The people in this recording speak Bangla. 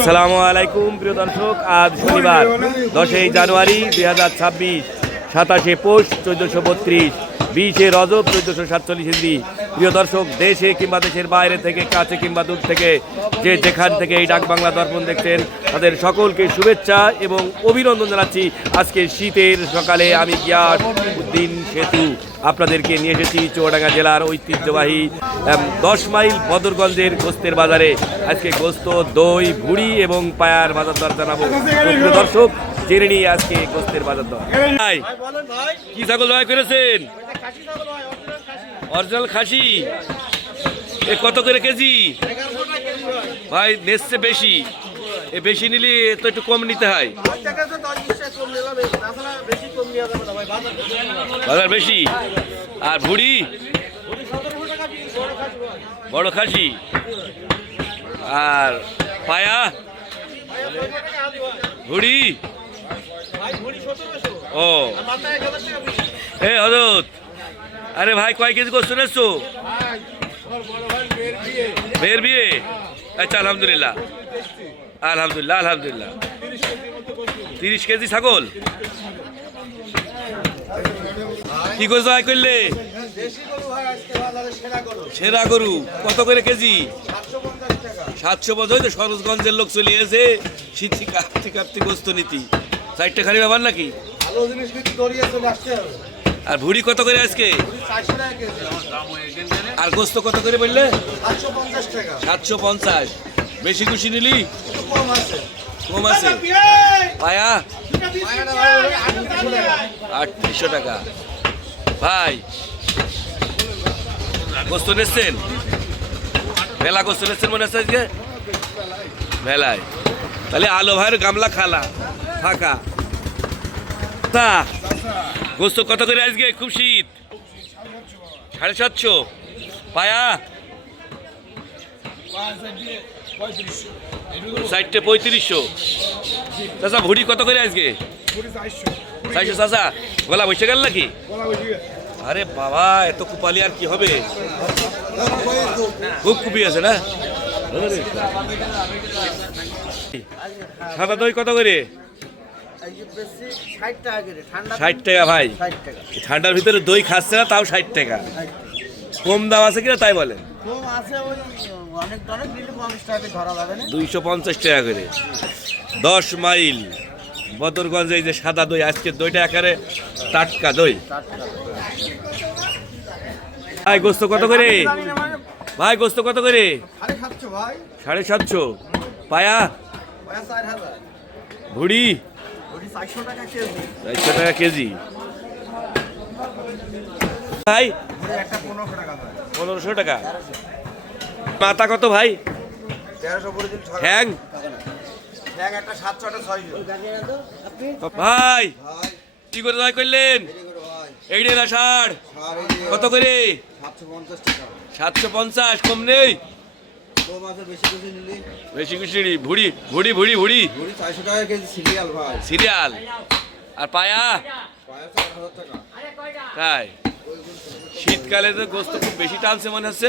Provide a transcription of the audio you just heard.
সালামু আলাইকুম প্রিয় দর্শক। আজ শনিবার দশই জানুয়ারি দুই হাজার ছাব্বিশ। সাতাশে পৌষ চোদ্দশো বত্রিশ, বিশে রজব চোদ্দশো সাতচল্লিশ হিন্দি। প্রিয় দর্শক, দেশে কিংবা দেশের বাইরে থেকে, কাছে কিংবা দূর থেকে যে যেখান থেকে এই ডাক বাংলা দর্পণ দেখছেন, তাদের সকলকে শুভেচ্ছা এবং অভিনন্দন জানাচ্ছি। আজকে শীতের সকালে আমি গিয়াস উদ্দিন সেতু আপনাদেরকে নিয়ে এসেছি, চুয়াডাঙ্গা জেলার ঐতিহ্যবাহী দশ মাইল বদরগঞ্জের গোস্তের বাজারে। আজকে গোস্ত, দই, ভুড়ি এবং পায়ার বাজার দর জানাব। দর্শক জেনে নিয়ে আজকে গোস্তের বাজার দর। ভাই, কি ছাগল জয় করেছেন? অরিজিনাল খাসি। এ কত করে কেজি? ভাই নেচছে বেশি। এ বেশি নিলে তো একটু কম নিতে হয়। বাজার বেশি? আর ভুড়ি? বড় খাসি? আর পায়া? ভুড়ি? ও। এ, হজরত। আরে ভাই, কয় কেজি করছ নেছো বের বিয়ে? আচ্ছা আলহামদুলিল্লাহ। আলহামদুলিল্লাহ আলহামদুলিল্লাহ। তিরিশ কেজি ছাগল? কি করে জয় করলে? সেরা গরু। কত করে কেজি? সাতশো বছর তো সরোজগঞ্জের লোক চলে এসে শীতি কাঁপতে কাঁপতে গোস্ত নীতি। চারটে খালি ব্যাপার নাকি? ভালো জিনিস কিন্তু দড়িয়ে চলে আসতে হবে আর ভুড়ি কত করে আজকে? আর গোস্ত কত করে বললে? সাতশো পঞ্চাশ বেশি খুশি নিলি? কম আছে। আছে? পায়া আটত্রিশশো টাকা। ভাই। গোস্ত নিচ্ছেন? মেলা গোস্ত নিচ্ছেন মনে হচ্ছে আজকে? মেলায়। তাহলে আলো ভাইয়ের গামলা খালা ফাঁকা। তা গোস্ত কত করে আজকে? খুব শীত। সাড়ে সাতশো। পায়া? সাইডটে পঁয়ত্রিশশো। চাচা, ভুড়ি কত করে আজকে? চারশো, চাচা। গলা বসে গেল নাকি? আরে বাবা, এত কুপালি আর কি হবে? খুব কুপি আছে না? সাদা দই কত করে? ষাট টাকা ভাই। ঠান্ডার ভিতরে দই খাচ্ছে না তাও ষাট টাকা। কম দাম আছে কিনা তাই বলেন? দুইশো পঞ্চাশ টাকা করে। দশ মাইল। বদরগঞ্জে এই যে সাদা দই আজকের দইটা একেবারে টাটকা দই। ভাই গোস্ত কত করে? ভাই গোস্ত কত করে? সাড়ে সাতশো পায়া? ভুড়ি? চারশো টাকা কেজি। ভাই পনেরোশো টাকা মাথা কত ভাই? হ্যাং। ভাই কি করে জয় করলেন? করো না ষাট কত করে? সাতশো পঞ্চাশ কম নেই। বেশি নেই ভুড়ি ভুড়ি ভুড়ি ভুড়ি। চারশো টাকা কেজি সিরিয়াল ভাই। সিরিয়াল। আর পায়া? তাই। শীতকালে তো গোস্ত খুব বেশি টানছে মনে হচ্ছে।